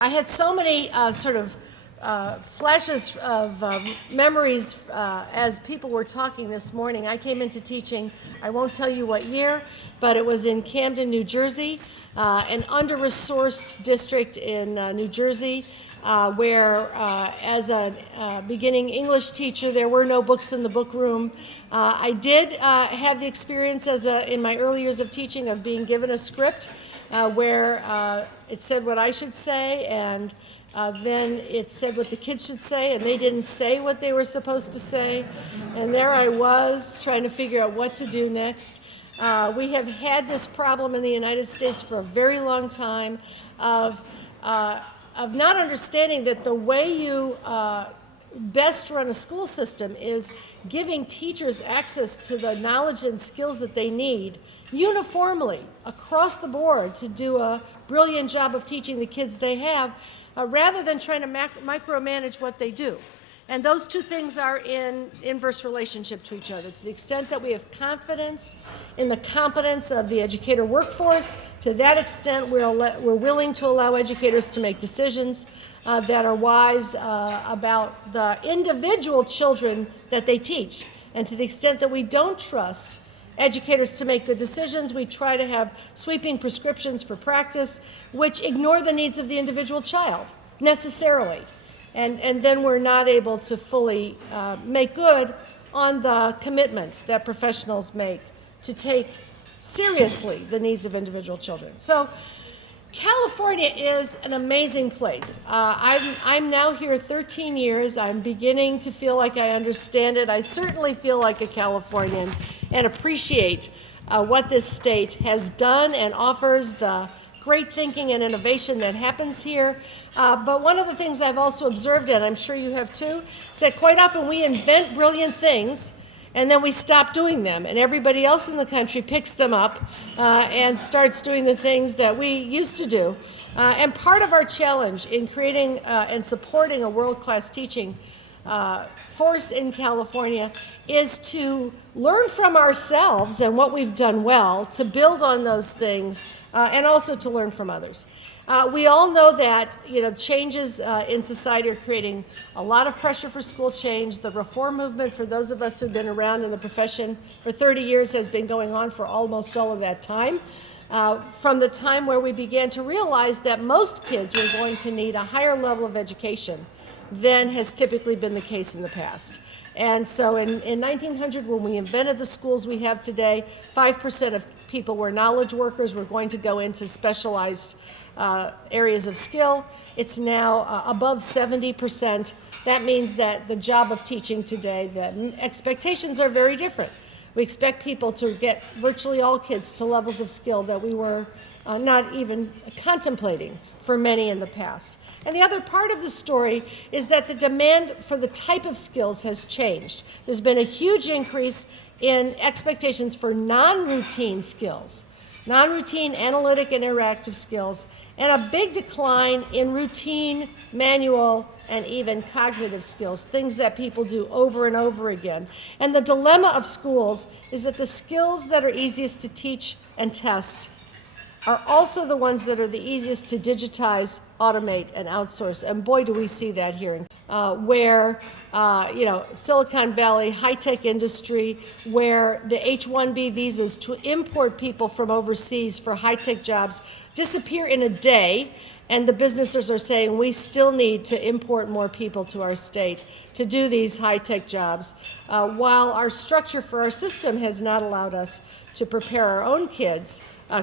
I had so many flashes of memories as people were talking this morning. I came into teaching, I won't tell you what year, but it was in Camden, New Jersey, an under-resourced district in New Jersey, where as a beginning English teacher, there were no books in the book room. I did have the experience in my early years of teaching of being given a script where it said what I should say, and then it said what the kids should say, and they didn't say what they were supposed to say. And there I was trying to figure out what to do next. We have had this problem in the United States for a very long time of not understanding that the way you best run a school system is giving teachers access to the knowledge and skills that they need uniformly across the board to do a brilliant job of teaching the kids they have, rather than trying to micromanage what they do. And those two things are in inverse relationship to each other. To the extent that we have confidence in the competence of the educator workforce, to that extent we're willing to allow educators to make decisions that are wise about the individual children that they teach. And to the extent that we don't trust educators to make good decisions, we try to have sweeping prescriptions for practice which ignore the needs of the individual child necessarily. And then we're not able to fully make good on the commitment that professionals make to take seriously the needs of individual children. So California is an amazing place. I'm now here 13 years. I'm beginning to feel like I understand it. I certainly feel like a Californian and appreciate what this state has done and offers, the great thinking and innovation that happens here. But one of the things I've also observed, and I'm sure you have too, is that quite often we invent brilliant things and then we stop doing them, and everybody else in the country picks them up and starts doing the things that we used to do. And part of our challenge in creating and supporting a world-class teaching force in California is to learn from ourselves and what we've done well, to build on those things, and also to learn from others. We all know that changes in society are creating a lot of pressure for school change. The reform movement, for those of us who've been around in the profession for 30 years, has been going on for almost all of that time. From the time where we began to realize that most kids were going to need a higher level of education than has typically been the case in the past. And so in 1900, when we invented the schools we have today, 5% of people were knowledge workers. We're going to go into specialized areas of skill. It's now above 70%. That means that the job of teaching today, the expectations are very different. We expect people to get virtually all kids to levels of skill that we were not even contemplating for many in the past. And the other part of the story is that the demand for the type of skills has changed. There's been a huge increase in expectations for non-routine skills, non-routine analytic and interactive skills, and a big decline in routine, manual, and even cognitive skills, things that people do over and over again. And the dilemma of schools is that the skills that are easiest to teach and test are also the ones that are the easiest to digitize, automate, and outsource. And boy, do we see that here, where Silicon Valley, high-tech industry, where the H-1B visas to import people from overseas for high-tech jobs disappear in a day, and the businesses are saying we still need to import more people to our state to do these high-tech jobs, while our structure for our system has not allowed us to prepare our own kids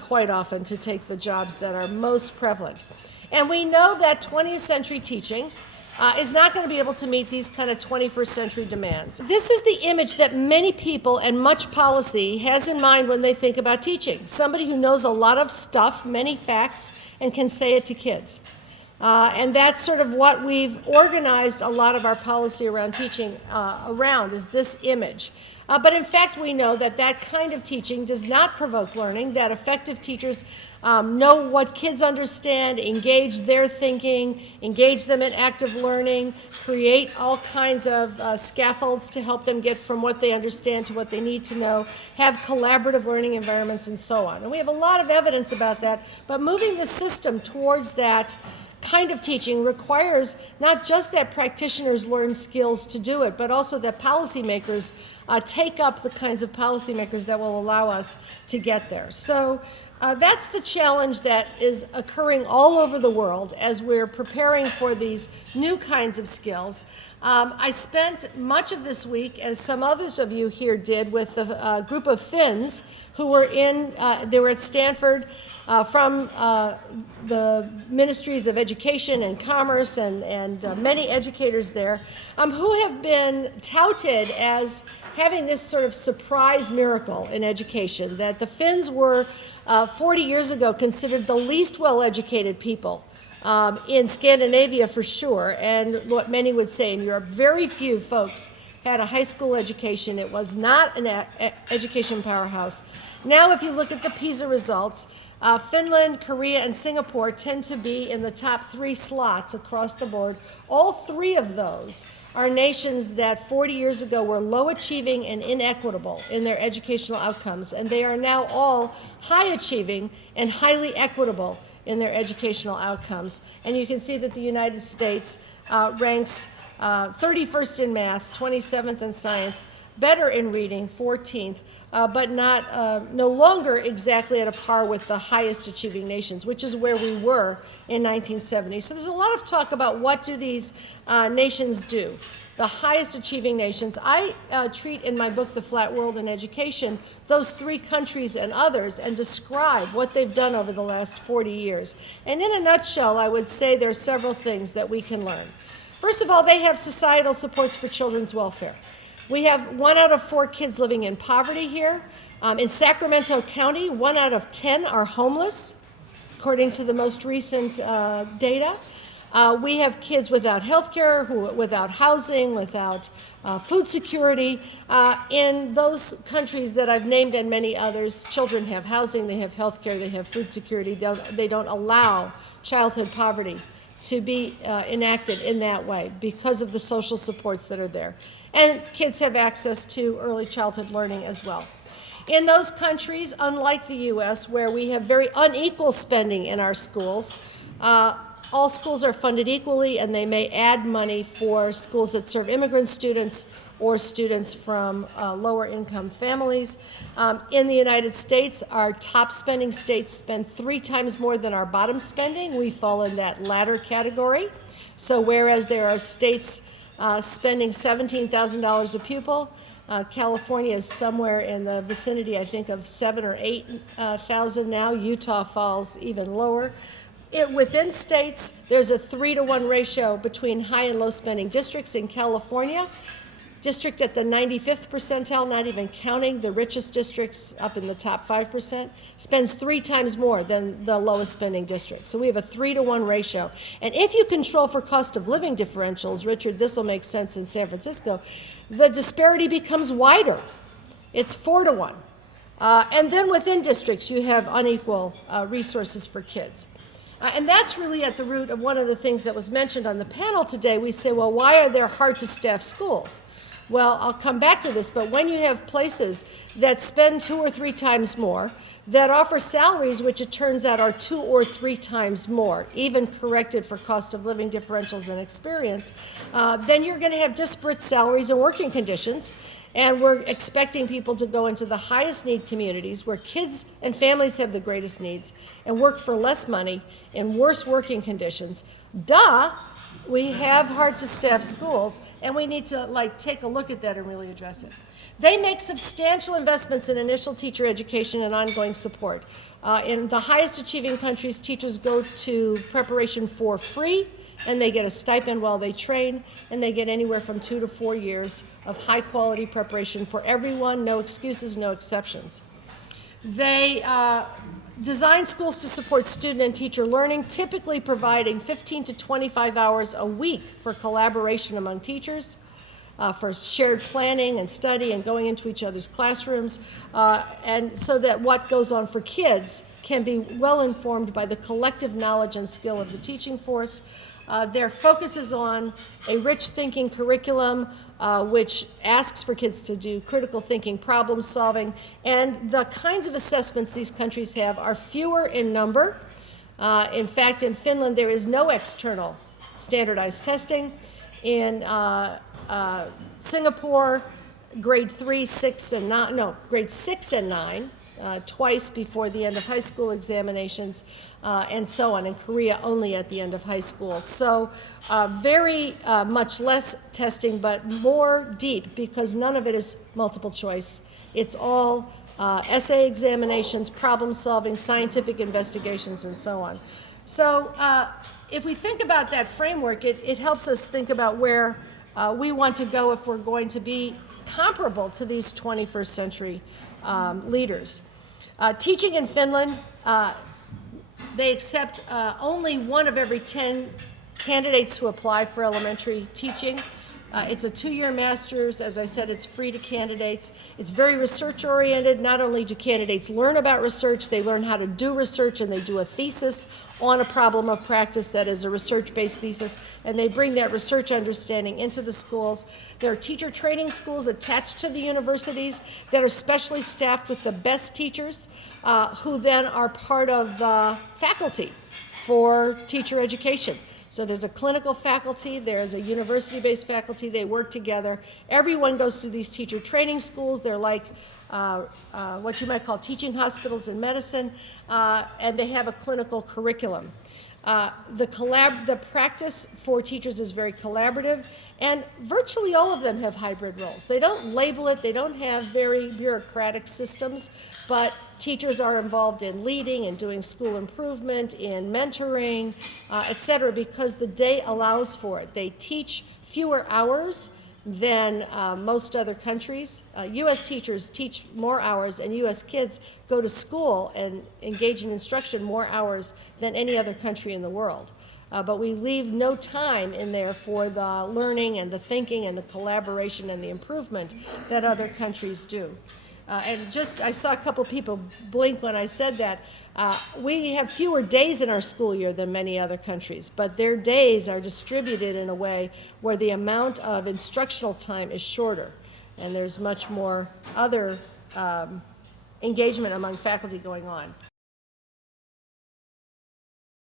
quite often to take the jobs that are most prevalent. And we know that 20th century teaching is not going to be able to meet these kind of 21st century demands. This is the image that many people and much policy has in mind when they think about teaching. Somebody who knows a lot of stuff, many facts, and can say it to kids. And that's sort of what we've organized a lot of our policy around teaching around, is this image. But in fact, we know that that kind of teaching does not provoke learning, that effective teachers know what kids understand, engage their thinking, engage them in active learning, create all kinds of scaffolds to help them get from what they understand to what they need to know, have collaborative learning environments, and so on. And we have a lot of evidence about that, but moving the system towards that kind of teaching requires not just that practitioners learn skills to do it, but also that policymakers take up the kinds of policymakers that will allow us to get there. So that's the challenge that is occurring all over the world as we're preparing for these new kinds of skills. I spent much of this week, as some others of you here did, with a group of Finns who were they were at Stanford from the Ministries of Education and Commerce and many educators there who have been touted as having this sort of surprise miracle in education, that the Finns were 40 years ago considered the least well-educated people in Scandinavia for sure, and what many would say in Europe. Very few folks had a high school education. It was not an education powerhouse. Now, if you look at the PISA results, Finland, Korea, and Singapore tend to be in the top 3 slots across the board. All 3 of those are nations that 40 years ago were low achieving and inequitable in their educational outcomes, and they are now all high achieving and highly equitable in their educational outcomes. And you can see that the United States ranks 31st in math, 27th in science, better in reading, 14th, but no longer exactly at a par with the highest achieving nations, which is where we were in 1970. So there's a lot of talk about what do these nations do, the highest achieving nations. I treat in my book, The Flat World in Education, those 3 countries and others and describe what they've done over the last 40 years. And in a nutshell, I would say there are several things that we can learn. First of all, they have societal supports for children's welfare. We have 1 out of 4 kids living in poverty here. In Sacramento County, 1 out of 10 are homeless, according to the most recent data. We have kids without health care, without housing, without food security. In those countries that I've named and many others, children have housing, they have health care, they have food security. They don't allow childhood poverty to be enacted in that way because of the social supports that are there. And kids have access to early childhood learning as well. In those countries, unlike the U.S., where we have very unequal spending in our schools, all schools are funded equally, and they may add money for schools that serve immigrant students or students from lower income families. In the United States, our top spending states spend 3 times more than our bottom spending. We fall in that latter category. So whereas there are states spending $17,000 a pupil, California is somewhere in the vicinity, I think, of $7,000 or $8,000 now. Utah falls even lower. Within states, there's a 3-to-1 ratio between high and low spending districts. In California, district at the 95th percentile, not even counting the richest districts up in the top 5%, spends 3 times more than the lowest spending district. So we have a 3-to-1 ratio. And if you control for cost of living differentials, Richard, this will make sense in San Francisco, the disparity becomes wider. It's 4-to-1. And then within districts, you have unequal resources for kids. And that's really at the root of one of the things that was mentioned on the panel today. We say, well, why are there hard-to-staff schools? Well, I'll come back to this, but when you have places that spend 2 or 3 times more, that offer salaries which it turns out are 2 or 3 times more, even corrected for cost of living differentials and experience, then you're going to have disparate salaries and working conditions. And we're expecting people to go into the highest need communities where kids and families have the greatest needs and work for less money in worse working conditions. We have hard-to-staff schools, and we need to take a look at that and really address it. They make substantial investments in initial teacher education and ongoing support. In the highest achieving countries, teachers go to preparation for free, and they get a stipend while they train, and they get anywhere from 2 to 4 years of high-quality preparation for everyone, no excuses, no exceptions. They design schools to support student and teacher learning, typically providing 15 to 25 hours a week for collaboration among teachers, for shared planning and study and going into each other's classrooms, and so that what goes on for kids can be well informed by the collective knowledge and skill of the teaching force. Their focus is on a rich thinking curriculum, which asks for kids to do critical thinking, problem solving, and the kinds of assessments these countries have are fewer in number, In fact, in Finland, there is no external standardized testing. In Singapore, grade 3, 6, and 9, no, grade 6 and 9, twice before the end of high school examinations, and so on. In Korea, only at the end of high school. So very much less testing, but more deep, because none of it is multiple choice. It's all essay examinations, problem solving, scientific investigations, and so on. So if we think about that framework, it helps us think about where we want to go if we're going to be comparable to these 21st century leaders. Teaching in Finland, they accept only 1 of every 10 candidates who apply for elementary teaching. It's a 2-year master's. As I said, it's free to candidates. It's very research-oriented. Not only do candidates learn about research, they learn how to do research, and they do a thesis on a problem of practice that is a research-based thesis, and they bring that research understanding into the schools. There are teacher training schools attached to the universities that are specially staffed with the best teachers, who then are part of faculty for teacher education. So there's a clinical faculty, there's a university-based faculty, they work together. Everyone goes through these teacher training schools. They're like what you might call teaching hospitals in medicine, and they have a clinical curriculum. The practice for teachers is very collaborative, and virtually all of them have hybrid roles. They don't label it, they don't have very bureaucratic systems, but teachers are involved in leading and doing school improvement, in mentoring, et cetera, because the day allows for it. They teach fewer hours than most other countries. U.S. teachers teach more hours, and U.S. kids go to school and engage in instruction more hours than any other country in the world. But we leave no time in there for the learning and the thinking and the collaboration and the improvement that other countries do. And just, I saw a couple people blink when I said that. We have fewer days in our school year than many other countries, but their days are distributed in a way where the amount of instructional time is shorter, and there's much more other engagement among faculty going on.